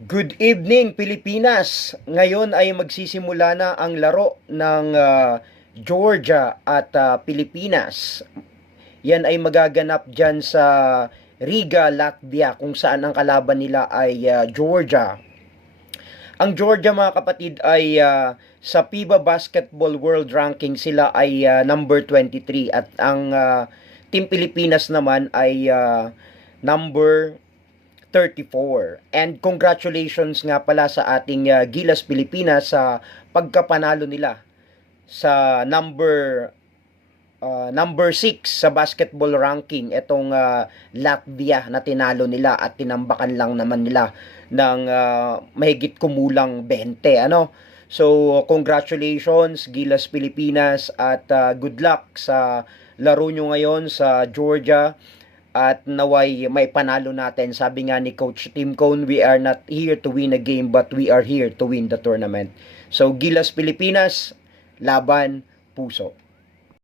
Good evening, Pilipinas! Ngayon ay magsisimula na ang laro ng Georgia at Pilipinas. Yan ay magaganap dyan sa Riga, Latvia, kung saan ang kalaban nila ay Georgia. Ang Georgia, mga kapatid, ay sa FIBA Basketball World Ranking sila ay number 23 at ang Team Pilipinas naman ay number 34. And congratulations nga pala sa ating Gilas Pilipinas sa pagkapanalo nila sa number 6 sa basketball ranking, itong Latvia na tinalo nila at tinambakan lang naman nila ng mahigit kumulang 20, ano. So congratulations Gilas Pilipinas at good luck sa laro nyo ngayon sa Georgia. At naway may panalo natin. Sabi nga ni Coach Tim Cone, we are not here to win a game but we are here to win the tournament. So Gilas Pilipinas, laban puso.